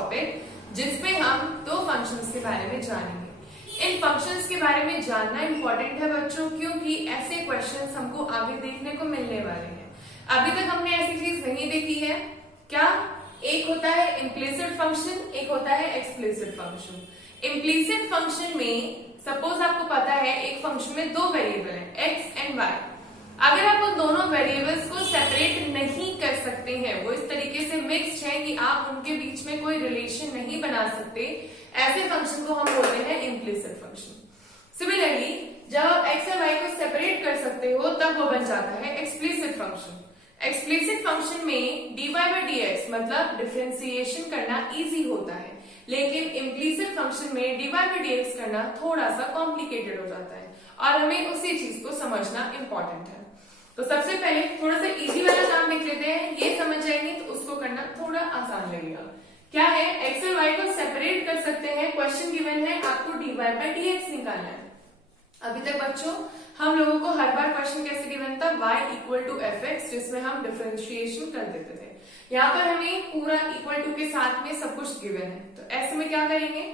Topic जिसमें हम दो फंक्शंस के बारे में जानेंगे। इन फंक्शंस के बारे में जानना इंपॉर्टेंट है बच्चों, क्योंकि ऐसे क्वेश्चंस हमको आगे देखने को मिलने वाले हैं। अभी तक हमने ऐसी चीज नहीं देखी है। क्या? एक होता है इम्प्लिसिट फंक्शन, एक होता है एक्सप्लिसिट फंक्शन। इम्प्लिसिट फंक्शन में सपोज आपको पता है एक फंक्शन में दो वेरिएबल है एक्स एंड वाई। अगर आप उन दोनों वेरिएबल्स को सेपरेट नहीं कर सकते हैं, वो इस तरीके से मिक्स्ड है कि आप उनके बीच में कोई रिलेशन नहीं बना सकते, ऐसे फंक्शन को हम बोलते हैं इम्प्लिसिट फंक्शन। सिमिलरली जब आप एक्स और वाई को सेपरेट कर सकते हो तब वो बन जाता है एक्सप्लिसिट फंक्शन। एक्सप्लिसिट फंक्शन में dy बाई dx मतलब डिफरेंशिएशन करना इजी होता है, लेकिन इम्प्लिसिट फंक्शन में dy बाई dx करना थोड़ा सा कॉम्प्लिकेटेड हो जाता है और हमें उसी चीज को समझना इंपॉर्टेंट है। तो सबसे पहले थोड़ा सा इजी वाला काम देख लेते हैं, ये समझ जाएंगे तो उसको करना थोड़ा आसान लगेगा। क्या है? एक्स और वाई को सेपरेट कर सकते हैं, क्वेश्चन गिवन है आपको dy बाई dx निकालना है। अभी तक बच्चों हम लोगों को हर बार क्वेश्चन कैसे गिवन था? y equal to F X, जिसमें हम डिफरेंशिएशन कर देते थे। यहाँ पर हमें पूरा इक्वल टू के साथ में सब कुछ गिवन है, तो ऐसे में क्या करेंगे?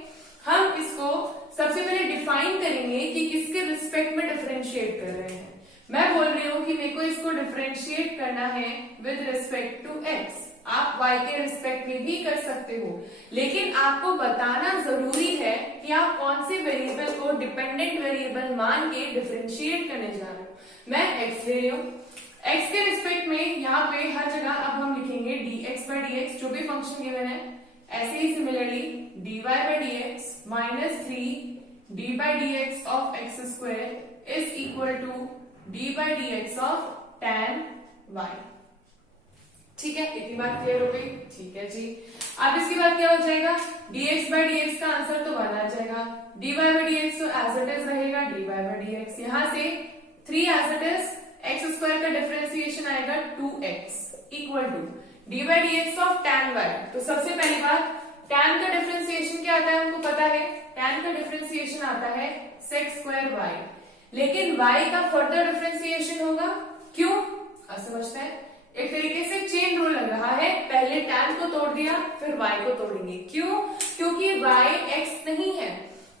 हम इसको सबसे पहले डिफाइन करेंगे कि किसके रिस्पेक्ट में डिफरेंशिएट कर रहे हैं। मैं बोल रही हूँ कि मेरे को इसको डिफरेंशिएट करना है विद रिस्पेक्ट टू x। आप y के रिस्पेक्ट में भी कर सकते हो, लेकिन आपको बताना जरूरी है कि आप कौन से वेरिएबल को डिपेंडेंट वेरिएबल मान के डिफरेंशिएट करने जा रहे हो। मैं x ले रही हूँ, x के रिस्पेक्ट में यहाँ पे हर जगह अब हम लिखेंगे dx बाई dx, जो भी फंक्शन गिवन है। ऐसे ही similarly dy by dx minus 3 d by dx of x square is equal to d by dx of tan y। ठीक है, इतनी बात क्लियर हो गई? ठीक है जी। अब इसके बाद क्या हो जाएगा? dx बाई dx का आंसर तो 1 आ जाएगा, dy बाई dx तो एज इट इज रहेगा dy बाई dx। यहाँ से 3 as it is, X square का डिफरेंशिएशन आएगा 2x equal to d by dx of tan y। तो सबसे पहली बात, tan का डिफरेंशिएशन क्या आता है हमको पता है, tan का डिफरेंशिएशन आता है sec स्क्वायर y, लेकिन y का फर्दर डिफरेंशिएशन होगा। क्यों? अब समझते हैं। एक तरीके से चेन रूल लग रहा है, पहले tan को तोड़ दिया फिर y को तोड़ेंगे। क्यों? क्योंकि y x नहीं है।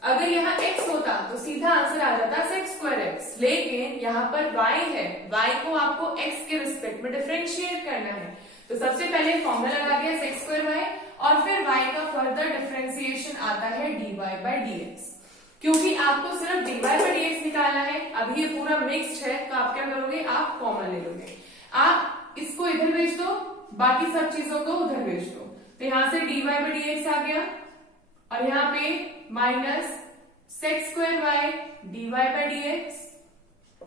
अगर यहाँ x होता तो सीधा आंसर आ जाता sec स्क्वायर x, लेकिन यहाँ पर y है, y को आपको x के रिस्पेक्ट में डिफरेंशिएट करना है। तो सबसे पहले फॉर्मूला लगा दिया sec स्क्वायर y, और फिर y का फर्दर डिफरेंशिएशन आता है dy बाई dx। क्योंकि आपको सिर्फ dy बाई dx निकालना है, अभी ये पूरा मिक्स्ड है, तो आप क्या करोगे? आप कॉमन ले लोगे, आप इसको इधर भेज दो, बाकी सब चीजों को उधर भेज दो। तो यहां से dy बाई dx आ गया, और यहाँ पे minus sec square y dy by dx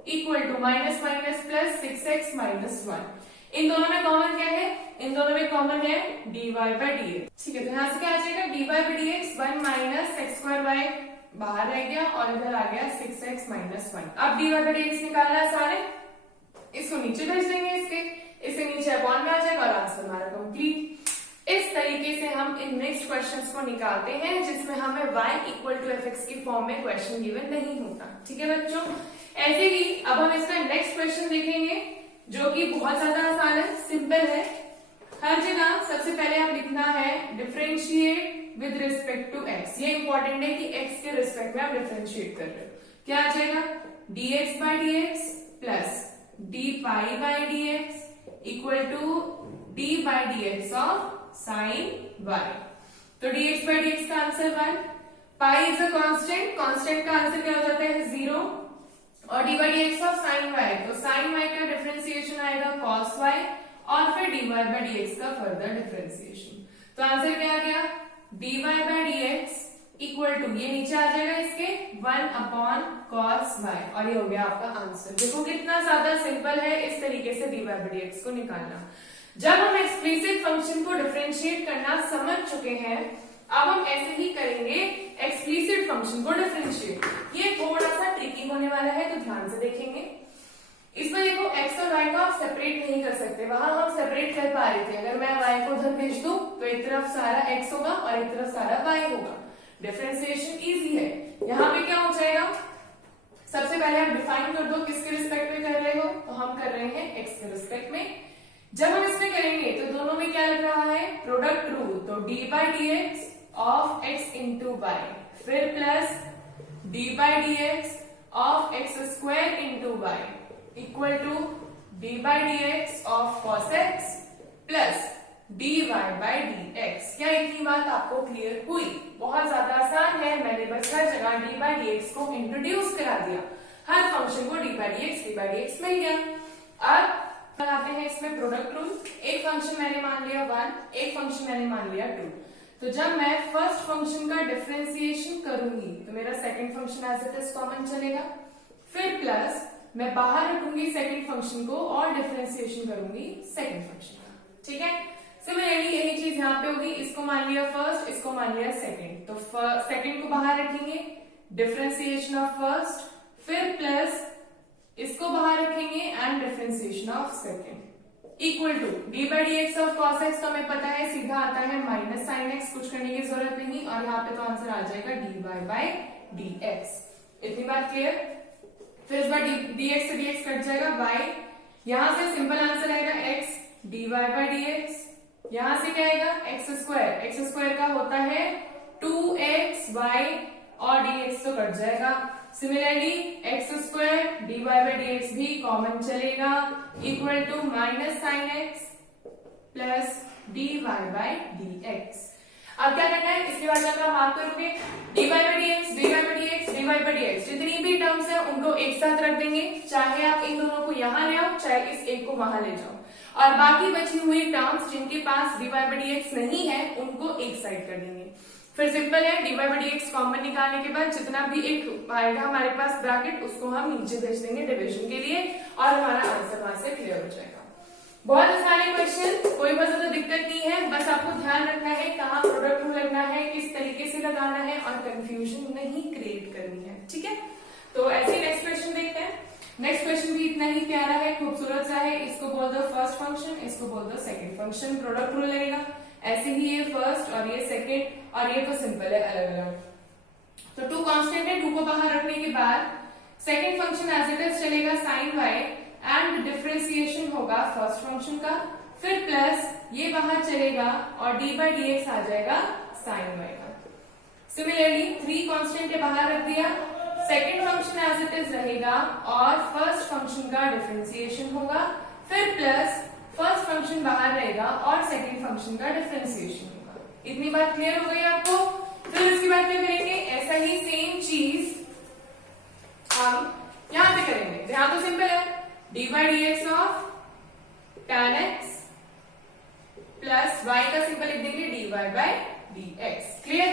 equal to minus minus plus 6x minus 1। इन दोनों में कॉमन क्या है? इन दोनों में कॉमन है dy बाई dx। ठीक है, तो यहाँ से क्या आ जाएगा? dy by dx 1 minus sec square y बाहर रह गया और इधर आ गया 6x माइनस 1। अब dy बाई dx निकालना है सारे, इसको नीचे भेज देंगे, इससे नीचे अपॉन में आ जाएगा और आंसर हमारा कंप्लीट। इस तरीके से हम इन नेक्स्ट क्वेश्चंस को निकालते हैं जिसमें हमें y equal to F X की फॉर्म में क्वेश्चन गिवन नहीं होता। ठीक है बच्चों, ऐसे ही अब हम इसका नेक्स्ट क्वेश्चन देखेंगे जो कि बहुत ज्यादा आसान है, सिंपल है। हर जगह सबसे पहले आप लिखना है differentiate with respect to x। ये इंपॉर्टेंट है कि x के रिस्पेक्ट में आप डिफरेंशिएट कर रहे हो। क्या आ जाएगा? dx by dx plus d pi by dx equal to d by dx of sine y। तो dx बाई dx का answer 1, pi is a constant, constant का आंसर क्या हो जाता है? 0, और d by dx of sine y, तो sine y का डिफरेंशिएशन आएगा cos y, और फिर dy बाई dx का फर्दर डिफरेंशिएशन। तो आंसर क्या आ गया? dy by dx equal to, ये नीचे आ जाएगा इसके 1 अपॉन cos y, और ये हो गया आपका आंसर। देखो कितना ज्यादा सिंपल है इस तरीके से dy बाई dx को निकालना। जब हम एक्सप्लिसिट फंक्शन को डिफरेंशिएट करना समझ चुके हैं, अब हम ऐसे ही करेंगे एक्सप्लिसिट फंक्शन को डिफरेंशिएट। ये थोड़ा सा ट्रिकी होने वाला है, तो ध्यान से देखेंगे। इसमें देखो x और y को आप सेपरेट नहीं कर सकते, वहां हम सेपरेट कर पा रहे थे। अगर मैं y को उधर भेज दूं तो एक तरफ सारा x होगा और एक तरफ सारा y होगा, डिफरेंशिएशन इजी है। यहाँ पे क्या हो जाएगा? सबसे पहले आप डिफाइन कर दो किसके रिस्पेक्ट में कर रहे हो, तो हम कर रहे हैं x के रिस्पेक्ट में। जब हम इसमें करेंगे तो दोनों में क्या लग रहा है, प्रोडक्ट रूल, तो d by D x of x into y, फिर plus d by D x of x square into y equal to D by D x of cos x plus D Y by D x. क्या इतनी बात आपको clear हुई? बहुत ज्यादा आसान है, मैंने बस हर जगह डी बाई डी एक्स को इंट्रोड्यूस करा दिया, हर फंक्शन को डी बाई डी एक्स मिल गया। अब लगाते हैं इसमें प्रोडक्ट रूल। एक फंक्शन मैंने मान लिया 1, एक फंक्शन मैंने मान लिया 2। तो जब मैं फर्स्ट फंक्शन का डिफरेंशिएशन करूंगी तो मेरा second function as it is common चलेगा, फिर प्लस मैं बाहर रखूंगी सेकंड फंक्शन को और डिफरेंशिएशन करूंगी सेकंड फंक्शन का। ठीक है, सिमिलरली यही चीज यहाँ पे होगी, इसको मान लिया फर्स्ट, इसको मान लिया सेकंड, तो सेकंड को बाहर रखेंगे, डिफरेंशिएशन ऑफ फर्स्ट, फिर प्लस इसको बाहर रखेंगे and differentiation of second equal to D by D x of cos X. तो हमें पता है सीधा आता है माइनस साइन एक्स, कुछ करने की जरूरत नहीं, और यहाँ पे तो आंसर आ जाएगा D Y by D X. इतनी बात क्लियर? फिर इस बार डी एक्स से डी एक्स कट जाएगा, वाई, यहां से सिंपल आंसर आएगा X D Y by D X, यहां से क्या आएगा एक्स स्क्वायर का होता है 2x y और dx तो कट जाएगा। Similarly X square D Y by D X भी कॉमन चलेगा equal to minus sine X plus D Y by D X. अब क्या करना है, इसके बाद जब आप मार्क करोगे D Y by D X, D Y by D X, D Y by D X, जितनी भी टर्म्स है उनको एक साथ रख देंगे, चाहे आप इन दोनों को यहाँ ले आओ चाहे इस एक को वहां ले जाओ, और बाकी बची हुई टर्म्स जिनके पास d Y by D x नहीं है उनको एक साइड कर देंगे। फिर सिंपल है, d Y by D x common निकालने के बाद जितना भी एक आएगा हमारे पास ब्रैकेट उसको हम नीचे भेज देंगे डिविजन के लिए और हमारा आंसर वहां से क्लियर हो जाएगा। बहुत आसान है क्वेश्चन, कोई बहुत ज्यादा दिक्कत नहीं है, बस आपको ध्यान रखना है कहाँ प्रोडक्ट रूल लगना है, किस तरीके से लगाना है और कंफ्यूजन नहीं क्रिएट करनी है। ठीक है, तो ऐसे नेक्स्ट क्वेश्चन देखते हैं। नेक्स्ट क्वेश्चन भी इतना ही प्यारा है, खूबसूरत सा है, इसको बोल दो फर्स्ट फंक्शन, इसको बोल दो सेकंड फंक्शन, प्रोडक्ट रूल लगेगा। ऐसे ही ये फर्स्ट और ये सेकंड और ये तो सिंपल है अलग अलग। तो 2 कांस्टेंट है, 2 को बाहर रखने के बाद second function as it is चलेगा sin y एंड डिफरेंशिएशन होगा फर्स्ट फंक्शन का, फिर प्लस ये बाहर चलेगा और डी बाई डी एक्स आ जाएगा sin y का। सिमिलरली 3 कांस्टेंट है बाहर रख दिया, second function as it is रहेगा और फर्स्ट फंक्शन का डिफरेंशिएशन होगा, फिर प्लस फर्स्ट फंक्शन बाहर रहेगा और सेकंड फंक्शन का डिफरेंशिएशन होगा। इतनी बात क्लियर हो गई आपको? फिर इसके बाद क्या करेंगे, ऐसा ही सेम चीज हम यहां पे करेंगे। यहां तो सिंपल है, d by D x of tan x plus y का सिंपल लिख देंगे d Y by D x. Clear?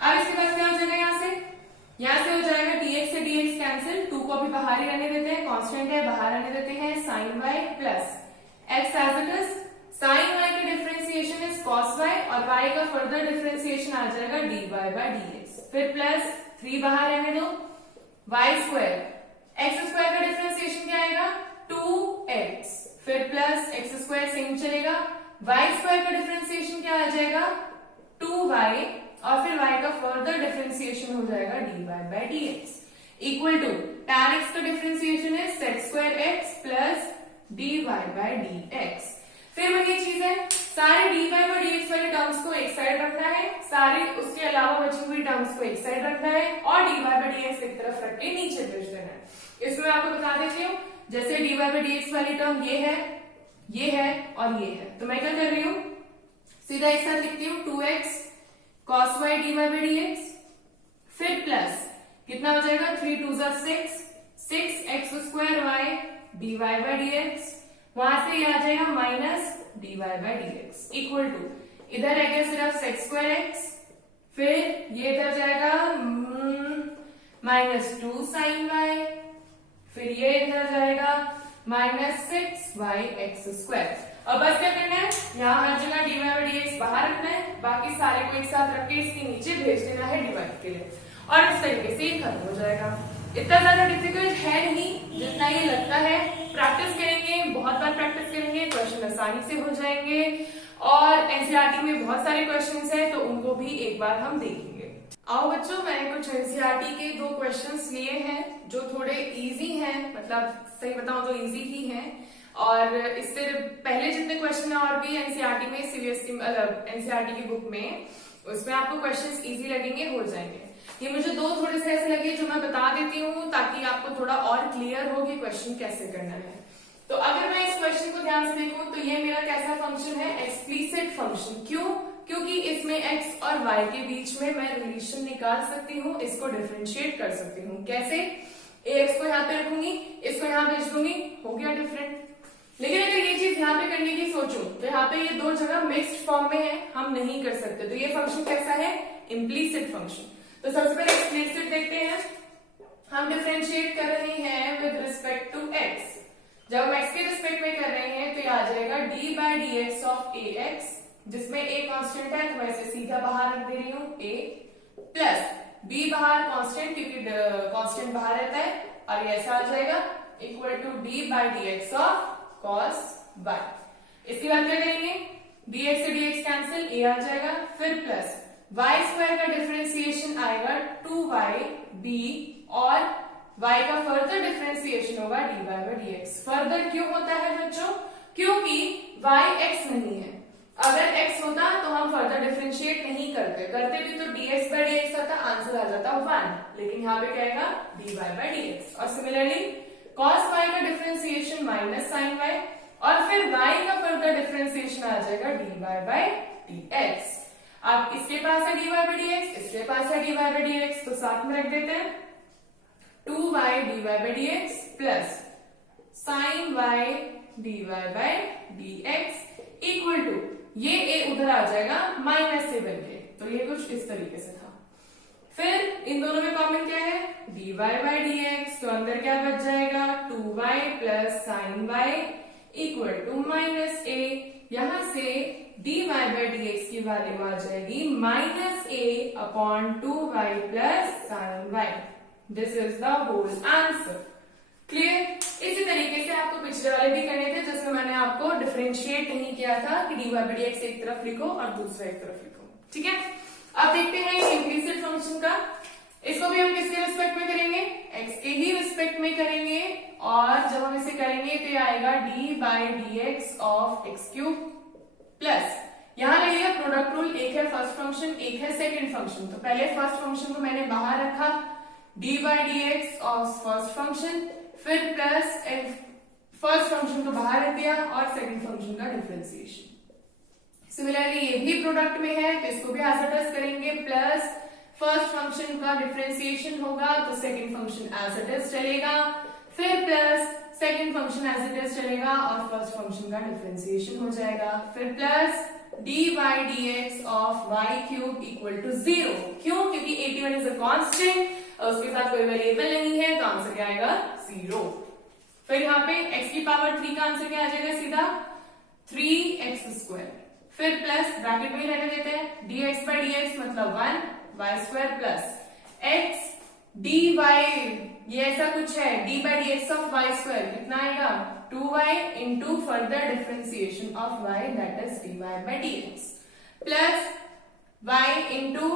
अब इसके बाद क्या हो जाएगा, यहां से हो जाएगा dx से dx कैंसिल, 2 को भी बाहर ही रहने देते हैं, कांस्टेंट है बाहर रहने देते हैं, sin y plus x as it is, sin y का डिफरेंशिएशन इज cos y और y का फर्दर डिफरेंशिएशन आ जाएगा dy बाई dx, फिर प्लस 3 बाहर रहने दो, y स्क्वायर, x स्क्वायर का डिफरेंशिएशन क्या आएगा 2x, फिर प्लस x स्क्वायर सेम चलेगा, y स्क्वायर का डिफरेंशिएशन क्या आ जाएगा 2y और फिर y का फर्दर डिफरेंशिएशन हो जाएगा dy by dx equal to tan x का डिफरेंशिएशन है sec square x plus dy by dx। फिर वही चीज है, सारे dy बाई dx वाले टर्म्स को एक साइड रखना है, सारे उसके अलावा बची हुई टर्म्स को एक साइड रखना है और dy बाई dx एक तरफ रख के नीचे भेज देना है। इसमें आपको बता देती हूँ, जैसे dy बाई dx वाली टर्म ये है और ये है, तो मैं क्या कर रही हूँ, सीधा एक साथ लिखती हूँ 2x cos y dy by dx, फिर प्लस कितना हो जाएगा 3 2 6x square y dy by dx, वहां से ये आ जाएगा minus dy by dx equal to इधर रहेगा सिर्फ sec स्क्वायर x, फिर ये इधर जाएगा -2 sin y, फिर ये इधर जाएगा -6yx स्क्वायर। अब बस क्या करना है, यहाँ हर जगह dy बाई dx बाहर रखना है, बाकी सारे को एक साथ रख के इसके नीचे भेज देना है डिवाइड के लिए, और इस तरीके से ये खत्म हो जाएगा। इतना ज्यादा डिफिकल्ट है नहीं जितना ये लगता है, प्रैक्टिस करेंगे, बहुत बार प्रैक्टिस करेंगे, क्वेश्चन आसानी से हो जाएंगे, और एनसीईआरटी में बहुत सारे क्वेश्चंस हैं तो उनको भी एक बार हम देखेंगे। आओ बच्चों, मैंने कुछ एनसीईआरटी के 2 क्वेश्चंस लिए हैं जो थोड़े इजी हैं, मतलब सही बताऊं तो इजी ही हैं, और इससे पहले जितने क्वेश्चन है और भी एनसीईआरटी में, सीबीएसई मतलब एनसीईआरटी की बुक में, उसमें आपको क्वेश्चंस इजी लगेंगे, हो जाएंगे। ये मुझे दो थोड़े से ऐसे लगे जो मैं बता देती हूँ ताकि आपको थोड़ा और क्लियर हो कि क्वेश्चन कैसे करना है। तो अगर मैं इस क्वेश्चन को ध्यान से देखूं तो ये मेरा कैसा फंक्शन है, एक्सप्लिसिट फंक्शन। क्यों? क्योंकि इसमें x और y के बीच में मैं रिलेशन निकाल सकती हूँ, इसको डिफरेंशिएट कर सकती हूँ। कैसे? ax को यहाँ पे रखूंगी, इसको यहाँ भेज दूंगी, हो गया डिफरेंट। लेकिन अगर ये चीज यहाँ पे करने की सोचूं तो यहाँ पे ये दो जगह मिक्स्ड फॉर्म में है, हम नहीं कर सकते। तो ये फंक्शन कैसा है? Implicit function. तो सबसे पहले एक्सप्लिसिट देखते हैं। हम डिफरेंशिएट कर रहे हैं विद रिस्पेक्ट टू x। जब हम x के रिस्पेक्ट में कर रहे हैं तो ये आ जाएगा d by D x of A x, जिसमें a कांस्टेंट है तो मैं इसे सीधा बाहर रख दे रही हूँ, a प्लस b बाहर कांस्टेंट, क्योंकि कांस्टेंट बाहर रहता है, और ये ऐसा आ जाएगा equal to d by D x of cos y। इसके बाद क्या करेंगे? dx से dx कैंसिल, a आ जाएगा, फिर प्लस y स्क्वायर का डिफरेंशिएशन आएगा 2yb, और y का फर्दर डिफरेंशिएशन होगा dy बाई dx। फर्दर क्यों होता है बच्चों? क्योंकि y x नहीं है। अगर x होता तो हम फर्दर डिफरेंशिएट नहीं करते भी तो dx बाई dx होता, आंसर आ जाता 1, लेकिन यहाँ पे क्या आएगा? dy by dx। और सिमिलरली cos y का डिफरेंशिएशन माइनस sin y, और फिर y का फर्दर डिफरेंशिएशन आ जाएगा dy बाई dx। आप इसके पास है dy बाई dx, इसके पास है dy बाई dx, तो साथ में रख देते हैं 2y dy by dx plus sin y dy by dx equal to, ये a उधर आ जाएगा माइनस से बन के, तो ये कुछ इस तरीके से था। फिर इन दोनों में कॉमन क्या है? dy बाई dx, तो अंदर क्या बच जाएगा? 2y plus sin y equal to minus a। यहां से dy बाई dx की वैल्यू आ जाएगी minus a upon 2y plus sin y। This is the whole answer. Clear? इसी तरीके से आपको पिछले वाले भी करने थे जिसमें मैंने आपको डिफरेंशिएट नहीं किया था कि dy बाई dx एक तरफ लिखो और दूसरा एक तरफ लिखो। ठीक है, अब देखते हैं इम्प्लीसिट फंक्शन का। इसको भी हम किसके रिस्पेक्ट में करेंगे? x के ही रिस्पेक्ट में करेंगे, और जब हम इसे करेंगे तो ये आएगा d by D x of x cube plus, यहां लगेगा प्रोडक्ट रूल, एक है फर्स्ट फंक्शन, एक है सेकंड फंक्शन। तो पहले फर्स्ट फंक्शन को मैंने बाहर रखा, d by D x of first function, फिर प्लस फर्स्ट फंक्शन को बाहर रख दिया और सेकंड फंक्शन का डिफरेंशिएशन। सिमिलरली ये भी प्रोडक्ट में है तो इसको भी एज इट इज करेंगे, प्लस फर्स्ट फंक्शन का डिफरेंशिएशन होगा तो second function as it is चलेगा, फिर plus second function as it is चलेगा और फर्स्ट फंक्शन का डिफरेंशिएशन हो जाएगा, फिर plus d by D x of y cube equal to 0। क्यों? क्योंकि 81 इज अ कांस्टेंट और उसके साथ कोई वेरिएबल नहीं है, तो आंसर क्या आएगा? 0। फिर यहाँ पे x की पावर 3 का आंसर क्या आ जाएगा? सीधा 3x स्क्वायर, फिर प्लस ब्रैकेट में रहने देते हैं, dx बाई dx मतलब 1 y square plus x dy, ये ऐसा कुछ है, d by dx of y square कितना आएगा? 2y into further differentiation of y that is dy by dx plus y into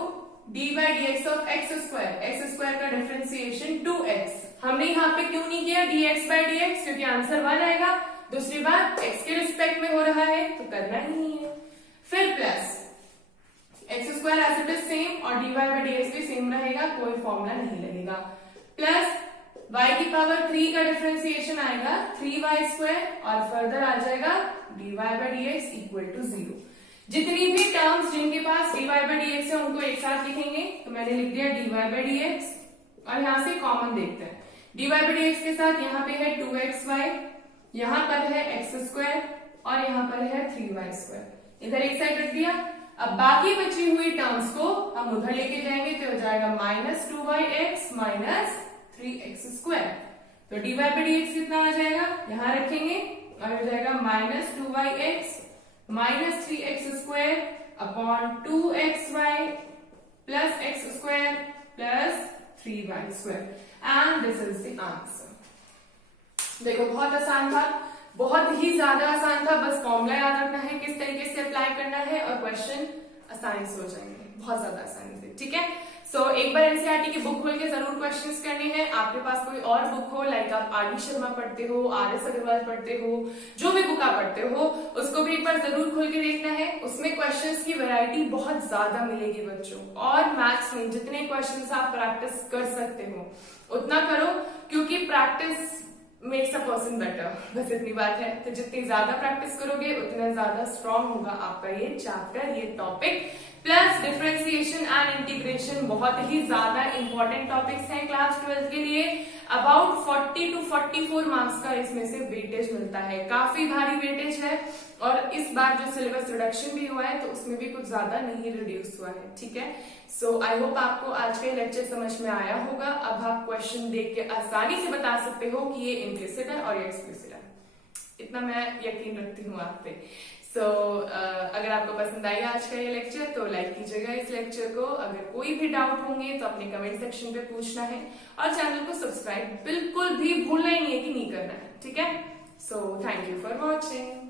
d by dx of x square का differentiation 2x। हमने यहाँ पे क्यों नहीं किया dx बाई dx? क्योंकि आंसर 1 आएगा। दूसरी बात, x के रिस्पेक्ट में हो रहा है तो करना ही नहीं है। फिर plus x square as it is same और dy बाई dx भी सेम रहेगा, कोई फॉर्मूला नहीं लगेगा, प्लस y की पावर 3 का डिफरेंशिएशन आएगा 3y स्क्वायर और फर्दर आ जाएगा dy by dx equal to 0। जितनी भी टर्म्स जिनके पास dy बाई dx है उनको एक साथ लिखेंगे, तो मैंने लिख दिया dy बाई dx और यहां से कॉमन देखते हैं। dy बाई dx के साथ यहाँ पे है 2xy, यहाँ पर है x स्क्वायर और यहाँ पर है 3y स्क्वायर, इधर एक साइड रख दिया। अब बाकी बची हुई टर्म्स को हम उधर लेके जाएंगे तो हो जाएगा minus 2yx minus 3x square. तो dy बाई dx कितना आ जाएगा? यहाँ रखेंगे और हो जाएगा minus 2yx minus 3x square upon 2xy plus x square plus 3y square and this is the answer. देखो बहुत आसान था, बहुत ही ज्यादा आसान था, बस फॉर्मूला याद रखना है किस तरीके से अप्लाई करना है और क्वेश्चन आसानी से हो जाएंगे, बहुत ज्यादा आसानी से। ठीक है, एक बार एनसीईआरटी की बुक खोल के जरूर क्वेश्चंस करने हैं। आपके पास कोई और बुक हो, लाइक आप आर डी शर्मा पढ़ते हो, आर एस अग्रवाल पढ़ते हो, जो भी बुक आप पढ़ते हो उसको भी एक बार जरूर खोल के देखना है। उसमें क्वेश्चंस की वैरायटी बहुत ज्यादा मिलेगी बच्चों, और मैथ्स में जितने क्वेश्चंस आप प्रैक्टिस कर सकते हो उतना करो, क्योंकि practice makes a person better, बस इतनी बात है। तो जितनी ज्यादा प्रैक्टिस करोगे उतना ज्यादा स्ट्रांग होगा आपका ये चैप्टर, ये topic. Plus differentiation and integration बहुत ही ज्यादा इंपॉर्टेंट टॉपिक्स हैं क्लास 12 के लिए। अबाउट 40 to 44 मार्क्स का इसमें से वेटेज मिलता है, काफी भारी वेटेज है। और इस बार जो सिलेबस रिडक्शन भी हुआ है तो उसमें भी कुछ ज्यादा नहीं रिड्यूस हुआ है, ठीक है। सो आई होप आपको आज का लेक्चर समझ में आया होगा। अब आप क्वेश्चन देख के आसानी से बता सकते हो कि ये इम्प्लिसिट है और ये एक्सप्लिसिट है, इतना मैं यकीन रखती हूँ आप पे। अगर आपको पसंद आई आज का ये लेक्चर तो लाइक कीजिएगा इस लेक्चर को। अगर कोई भी डाउट होंगे तो अपने कमेंट सेक्शन पे पूछना है, और चैनल को सब्सक्राइब बिल्कुल भी भूलना ही नहीं है कि नहीं करना है, ठीक है। So thank you for watching.